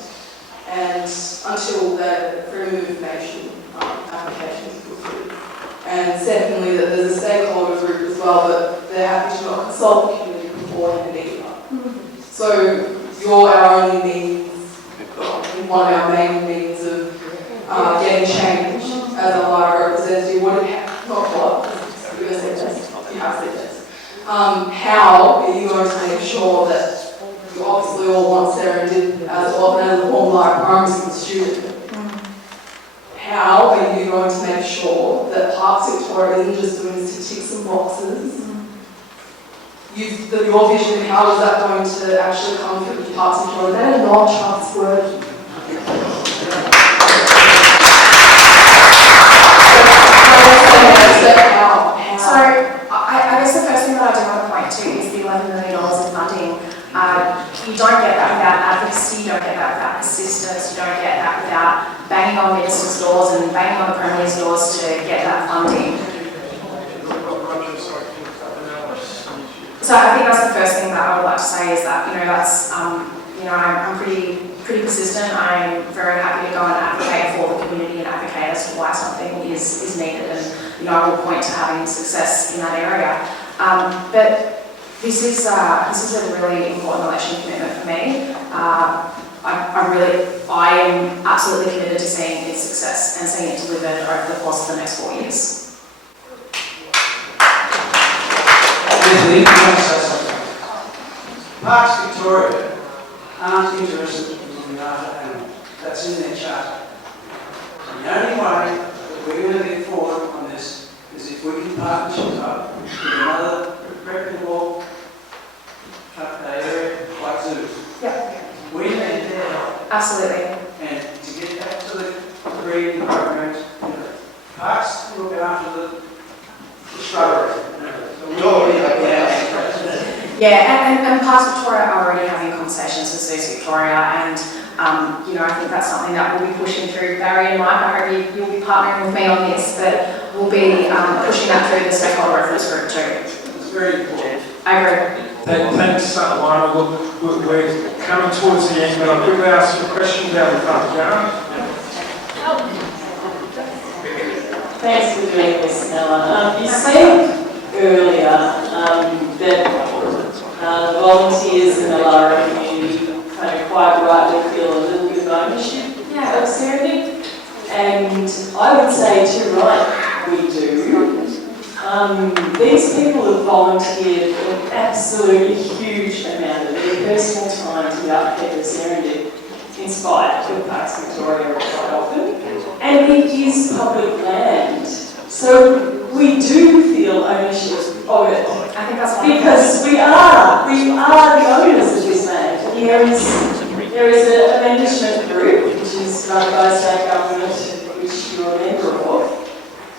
And until the freedom of information applications were through. And secondly, that there's a stakeholder group as well, but they're happy to not consult the community beforehand either. So you're our only means, one of our main means of getting change as a Lara representative. What not what? You have said this. How are you going to make sure that you obviously all want Serendip as often as a former primary school student? How are you going to make sure that Parks Victoria isn't just doing this to tick some boxes? Your vision, how is that going to actually come through with Parks Victoria? They're not trustworthy. So, I guess the first thing that I do want to point to is the $11 million in funding. You don't get that without advocacy, you don't get that without persistence, you don't get that without banging on ministers' doors and banging on the Premier's doors to get that funding. So I think that's the first thing that I would like to say is that, that's, I'm pretty persistent. I'm very happy to go and advocate for the community and advocate as to why something is needed, and I will point to having success in that area. But this is a really important election commitment for me. I am absolutely committed to seeing its success and seeing it delivered over the course of the next 4 years. Leslie, I want to say something. Parks Victoria aren't interested in the art animals. That's in their charter. And the only way that we're going to get forward on this is if we can partnership up with another reputable area like zoos. Yeah. We need their help. Absolutely. And to get back to the breeding programs, parks look after the shrubbery. Yeah, and Parks Victoria are already having conversations with Zoos Victoria, and I think that's something that we'll be pushing through. Barry and Mike, I hope you'll be partnering with me on this, but we'll be pushing that through the stakeholder reference group too. It's very important. I agree. Thanks, Lara. Look, we're coming towards the end, but I'll quickly ask you a question down the front. Yeah? Thanks for doing this, Ella. You said earlier that volunteers in the Lara community kind of quite rightly feel a little bit of ownership of Serendip, and I would say too right, we do. These people have volunteered an absolutely huge amount of their personal time to the upkeep of Serendip, in spite of Parks Victoria quite often, and it is public land. So we do feel ownership of it. I think that's because we are the owners of this land. There is a management group which is run by state government, which you're a member of,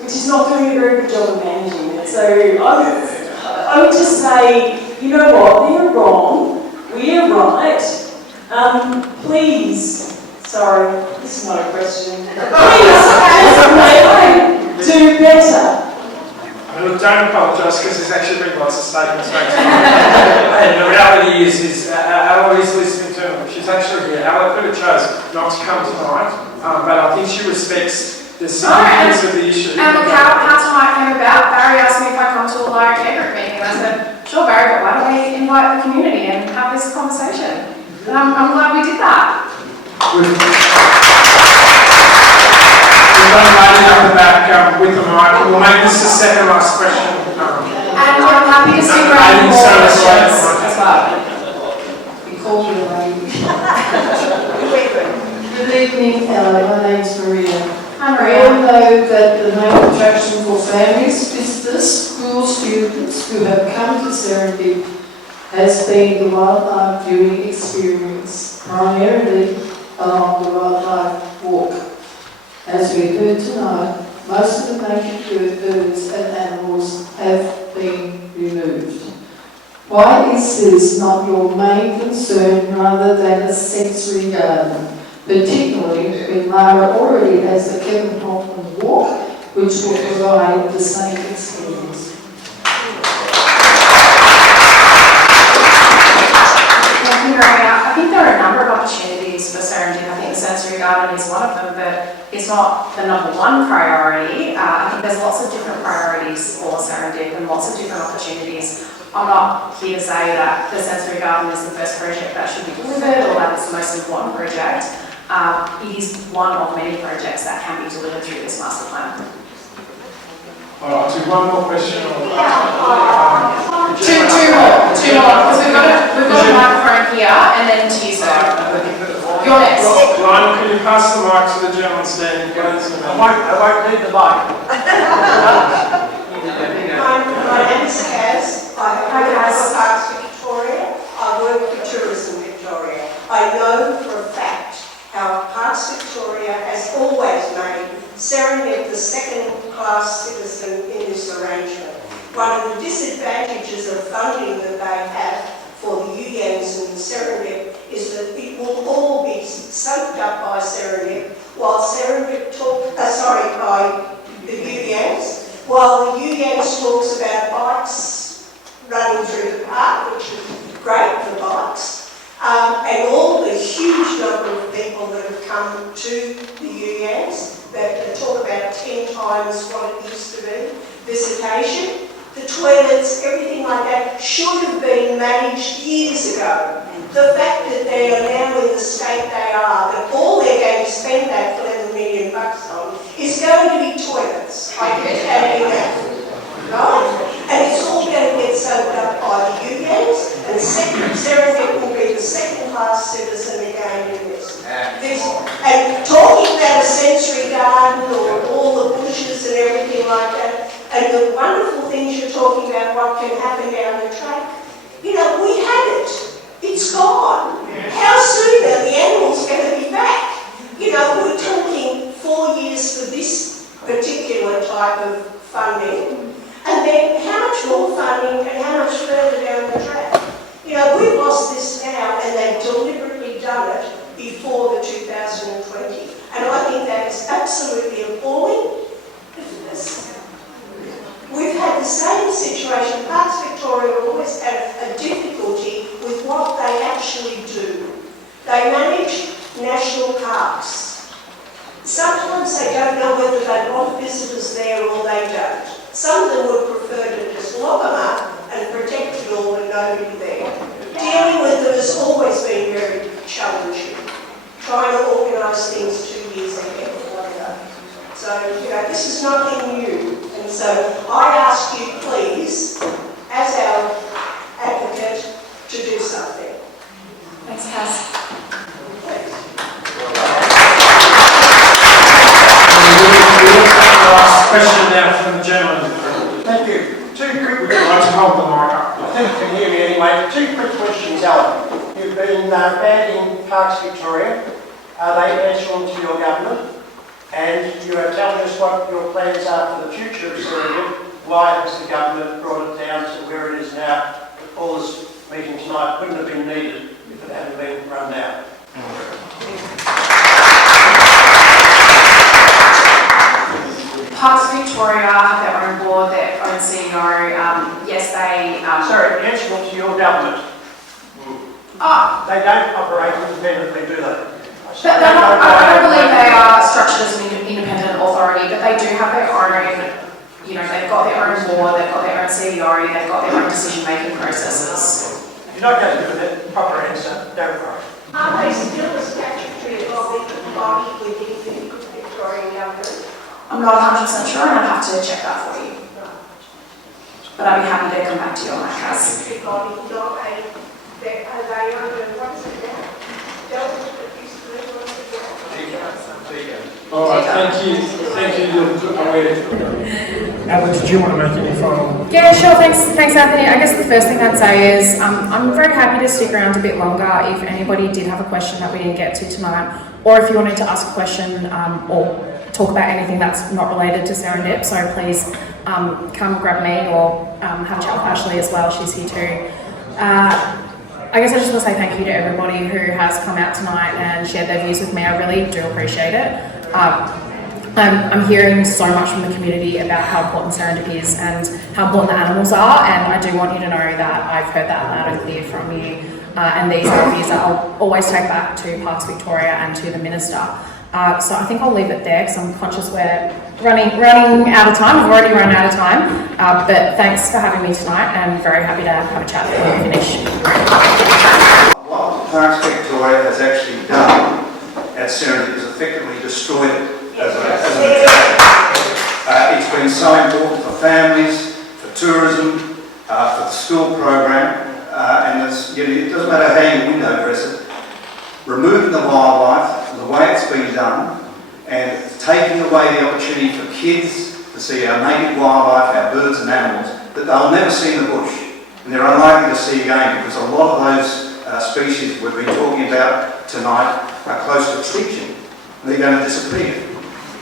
which is not doing a very good job of managing it. So I would just say, you know what, they're wrong, we're right. Please, sorry, this is not a question. Please, do better. Look, don't apologise because there's actually been lots of statements made tonight. And the reality is Ella is listening to them. She's actually here. Ella could have chose not to come tonight, but I think she respects the significance of the issue. And look, how tonight came about, Barry asked me if I come to a Lara care group meeting, and I said, sure Barry, but why don't we invite the community and have this conversation? And I'm glad we did that. We've got a lady up the back with the mic. We'll make this the second last question. And I'm happy to stick around for more questions as well. You called me a lady. Good evening, my name's Maria. We all know that the main attraction for families, visitors, school students who have come to Serendip has been the wildlife viewing experience, primarily along the wildlife walk. As we heard tonight, most of the native birds and animals have been removed. Why is this not your main concern rather than a sensory garden, particularly when Lara already has the Kevin Hoffman walk, which will provide the same experience? Thank you, Maria. I think there are a number of opportunities for Serendip. I think the sensory garden is one of them, but it's not the #1 priority. I think there's lots of different priorities for Serendip and lots of different opportunities. I'm not here to say that the sensory garden is the first project that should be delivered or that it's the most important project. It is one of many projects that can be delivered through this master plan. I'll do one more question. Two more, because we've got a microphone here, and then to you, sir. You're next. Lionel, can you pass the mic to the gentleman standing, please? I won't need the mic. My name is Kaz. I work for Parks Victoria. I work for Tourism Victoria. I know for a fact how Parks Victoria has always made Serendip the second-class citizen in this arrangement. One of the disadvantages of funding that they have for the UYANs and Serendip is that it will all be soaked up by Serendip, while Serendip by the UYANs, while the UYANs talks about bikes running through the park, which is great for bikes. And all the huge number of people that have come to the UYANs that talk about 10 times what it used to be, visitation, the toilets, everything like that should have been managed years ago. The fact that they are now in the state they are, that all they're going to spend that $11 million on is going to be toilets. I can tell you that. Right? And it's all going to get soaked up by the unions, and Serendip will be the second-class citizen again in this. And talking about a sensory garden or all the bushes and everything like that, and the wonderful things you're talking about, what can happen down the track, you know, we had it. It's gone. How soon are the animals going to be back? You know, we're talking 4 years for this particular type of funding, and then how much more funding and how much further down the track? You know, we've lost this now, and they've deliberately done it before the 2020. And I think that is absolutely appalling. We've had the same situation. Parks Victoria always had a difficulty with what they actually do. They manage national parks. Sometimes they don't know whether they want visitors there or they don't. Some of them would prefer to just lock them up and protect it all with nobody there. Dealing with them has always been very challenging. Trying to organise things 2 years ahead or whatever. So, you know, this is nothing new. And so I ask you, please, as our advocate, to do something. Thanks, Cass. Last question now from the gentleman. Thank you. Two quick. Would you like to hold the mic up? I think you can hear me anyway. Two quick questions, Alan. You've been banned in Parks Victoria. Are they answering to your government? And you are telling us what your plans are for the future of Serendip. Why has the government brought it down to where it is now? All this meeting tonight wouldn't have been needed if it hadn't been run down. Parks Victoria have their own board, their own CEO. Yes, they... Sorry, answerable to your government. They don't operate independently, do they? But I don't believe they are structured as an independent authority, but they do have their own, you know, they've got their own board, they've got their own CEO, they've got their own decision-making processes. You're not going to give a proper answer, don't worry. Are they still a statutory body within the Victorian government? I'm not 100% sure, and I'd have to check that for you. But I'd be happy to come back to you on that, Cass. Are they under, what's it now? All right, thank you. Thank you. Alex, do you want to make any final? Yeah, sure. Thanks, Anthony. I guess the first thing I'd say is I'm very happy to stick around a bit longer if anybody did have a question that we didn't get to tonight, or if you wanted to ask a question or talk about anything that's not related to Serendip. So please come grab me or have a chat with Ashley as well. She's here too. I guess I just want to say thank you to everybody who has come out tonight and shared their views with me. I really do appreciate it. I'm hearing so much from the community about how important Serendip is and how important the animals are, and I do want you to know that I've heard that loud and clear from you, and these are views that I'll always take back to Parks Victoria and to the Minister. So I think I'll leave it there because I'm conscious we're running out of time. We've already run out of time, but thanks for having me tonight, and I'm very happy to have a chat before we finish. What Parks Victoria has actually done at Serendip is effectively destroyed it as an attraction. It's been so important for families, for tourism, for the school program, and it doesn't matter how you window dress it. Removing the wildlife, the way it's been done, and taking away the opportunity for kids to see our native wildlife, our birds and animals, that they'll never see in the bush. And they're unlikely to see again because a lot of those species we've been talking about tonight are close to extinction. They're going to disappear.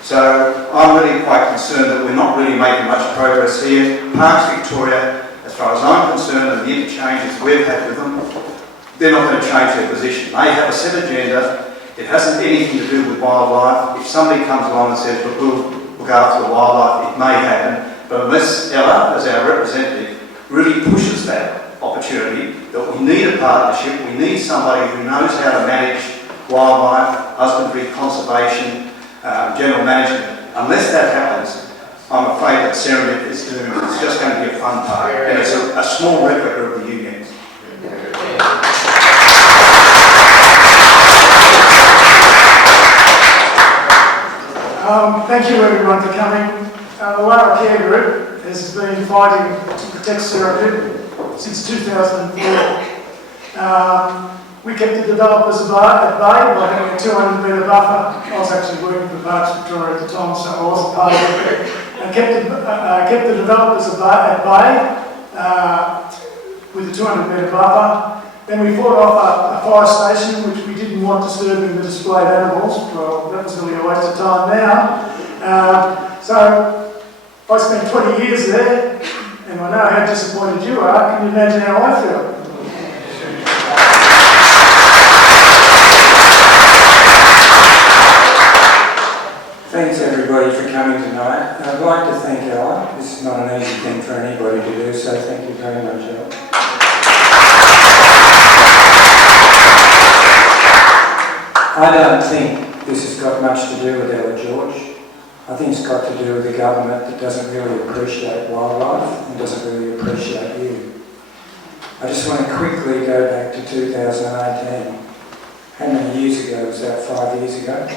So I'm really quite concerned that we're not really making much progress here. Parks Victoria, as far as I'm concerned, and the interchanges we've had with them, they're not going to change their position. They have a set agenda. It hasn't anything to do with wildlife. If somebody comes along and says, look, we'll look after the wildlife, it may happen. But unless Ella, as our representative, really pushes that opportunity, that we need a partnership, we need somebody who knows how to manage wildlife, husbandry, conservation, general management. Unless that happens, I'm afraid that Serendip is doomed. It's just going to be a fun park, and it's a small replica of the unions. thank you everyone for coming. The Lara Care Group has been fighting to protect Serendip since 2004. We kept the developers at bay by having a 200-metre buffer. I was actually working for Parks Victoria at the time, so I wasn't part of it. And kept the developers at bay with a 200-metre buffer. Then we fought off a fire station, which we didn't want disturbing the displayed animals. Well, that was really a waste of time now. So I spent 20 years there, and I know how disappointed you are. Can you imagine how I feel? Thanks everybody for coming tonight. I'd like to thank Ella. This is not an easy thing for anybody to do, so thank you very much, Ella. I don't think this has got much to do with Ella George. I think it's got to do with the government that doesn't really appreciate wildlife and doesn't really appreciate you. I just want to quickly go back to 2018. How many years ago was that? 5 years ago?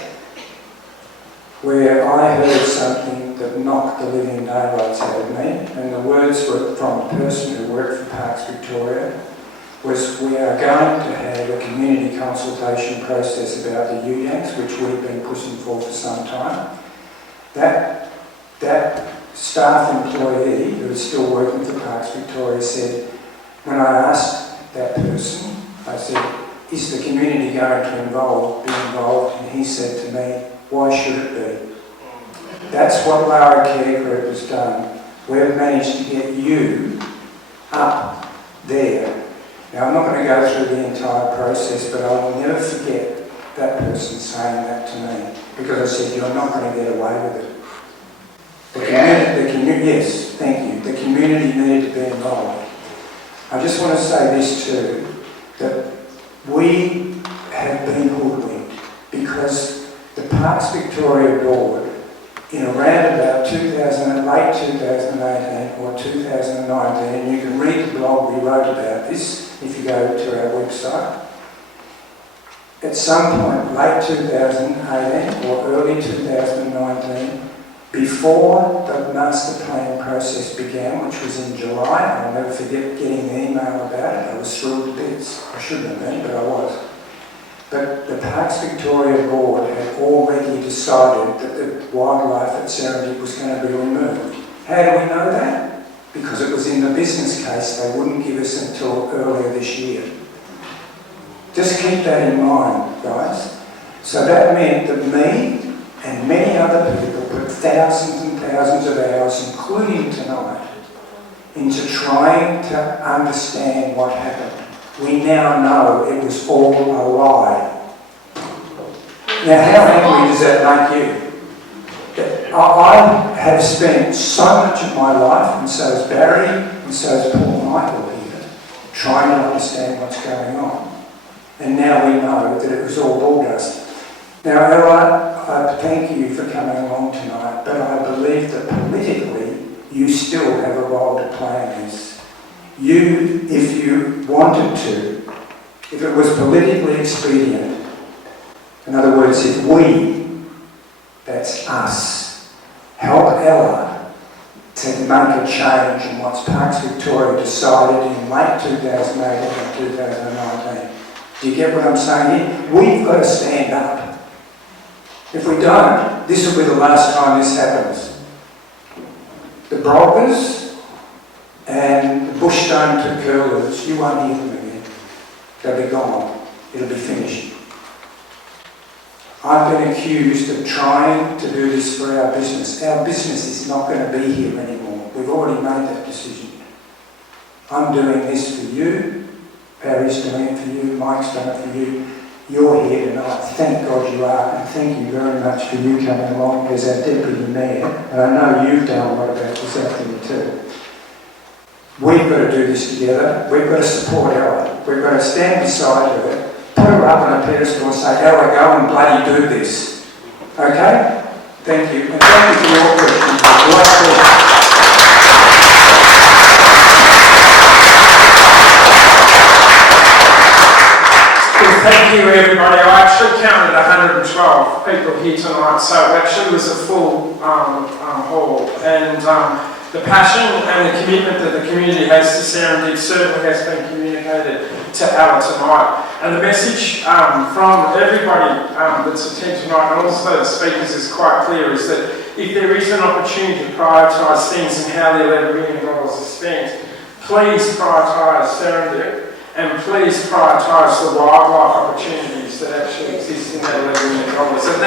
Where I heard something that knocked the living daylights out of me, and the words were from a person who worked for Parks Victoria, was we are going to have a community consultation process about the UYANCs, which we've been pushing for some time. That staff employee who is still working for Parks Victoria said, when I asked that person, I said, is the community going to be involved? And he said to me, why should it be? That's what Lara Care Group has done. We've managed to get you up there. Now, I'm not going to go through the entire process, but I will never forget that person saying that to me, because I said, you're not going to get away with it. Yes, thank you. The community needed to be involved. I just want to say this too, that we have been hoodwinked because the Parks Victoria Board, in around about late 2018 or 2019, and you can read the blog we wrote about this if you go to our website, at some point late 2018 or early 2019, before the master plan process began, which was in July, I'll never forget getting an email about it. I was thrilled to bits. I shouldn't have been, but I was. But the Parks Victoria Board had already decided that the wildlife at Serendip was going to be removed. How do we know that? Because it was in the business case they wouldn't give us until earlier this year. Just keep that in mind, guys. So that meant that me and many other people put thousands and thousands of hours, including tonight, into trying to understand what happened. We now know it was all a lie. Now, how angry does that make you? I have spent so much of my life, and so has Barry, and so has Paul Michael here, trying to understand what's going on. And now we know that it was all bulldust. Now, Ella, I thank you for coming along tonight, but I believe that politically you still have a role to play in this. You, if you wanted to, if it was politically expedient, in other words, if we, that's us, help Ella to make a change in what Parks Victoria decided in late 2018 and 2019. Do you get what I'm saying here? We've got to stand up. If we don't, this will be the last time this happens. The brokers and the bushstone to curlers, you won't hear them again. They'll be gone. It'll be finished. I've been accused of trying to do this for our business. Our business is not going to be here anymore. We've already made that decision. I'm doing this for you. Barry's doing it for you. Mike's done it for you. You're here tonight. Thank God you are, and thank you very much for you coming along as our Deputy Mayor. And I know you've done a lot about this out there too. We've got to do this together. We've got to support Ella. We've got to stand beside her, put her up on a pedestal and say, Ella, go and bloody do this. Okay? Thank you. And thank you for your questions. Thank you everybody. I actually counted 112 people here tonight, so it actually was a full and the passion and the commitment that the community has to Serendip certainly has been communicated to Lara tonight. And the message from everybody that's attended tonight, and also the speakers, is quite clear, is that if there is an opportunity to prioritise things and how the $11 million is spent, please prioritise Serendip, and please prioritise the wildlife opportunities that actually exist in that $11 million. And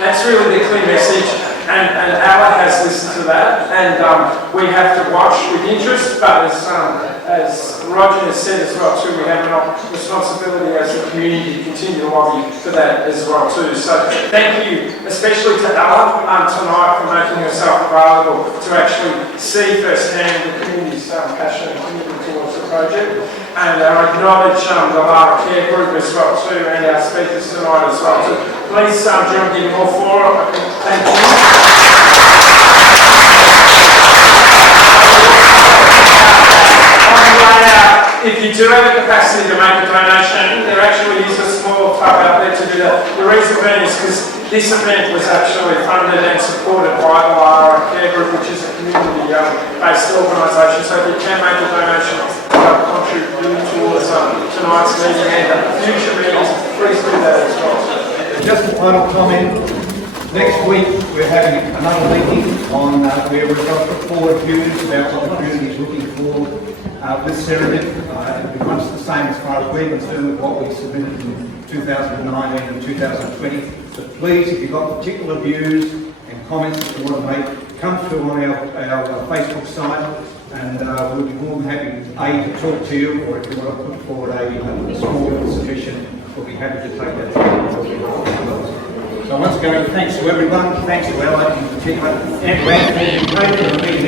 that's really the clear message. And Lara has listened to that, and we have to watch with interest, but as Roger has said as well too, we have a responsibility as a community to continue to lobby for that as well too. So thank you, especially to Lara tonight, for making herself available to actually see firsthand the community's passion and commitment towards the project. And I acknowledge the Lara Care Group as well too, and our speakers tonight as well too. Please join me all for it. Thank you. If you do have the capacity to make a donation, there actually is a small tub out there to do that. The reason being is because this event was actually funded and supported by the Lara Care Group, which is a community-based organisation. So if you can make a donation to help contribute towards tonight's meeting and future meetings, please do that as well. Just a final comment. Next week we're having another meeting on where we've got to put forward views about what the community is looking for with Serendip. It'll be much the same as far as we're concerned with what we submitted in 2019 and 2020. So please, if you've got particular views and comments that you want to make, come through on our Facebook site, and we'll be more than happy to talk to you, or if you want to put forward a small submission, we'll be happy to take that forward. So once again, thanks to everyone, thanks to Ella in particular, and to Anthony, great for the meeting.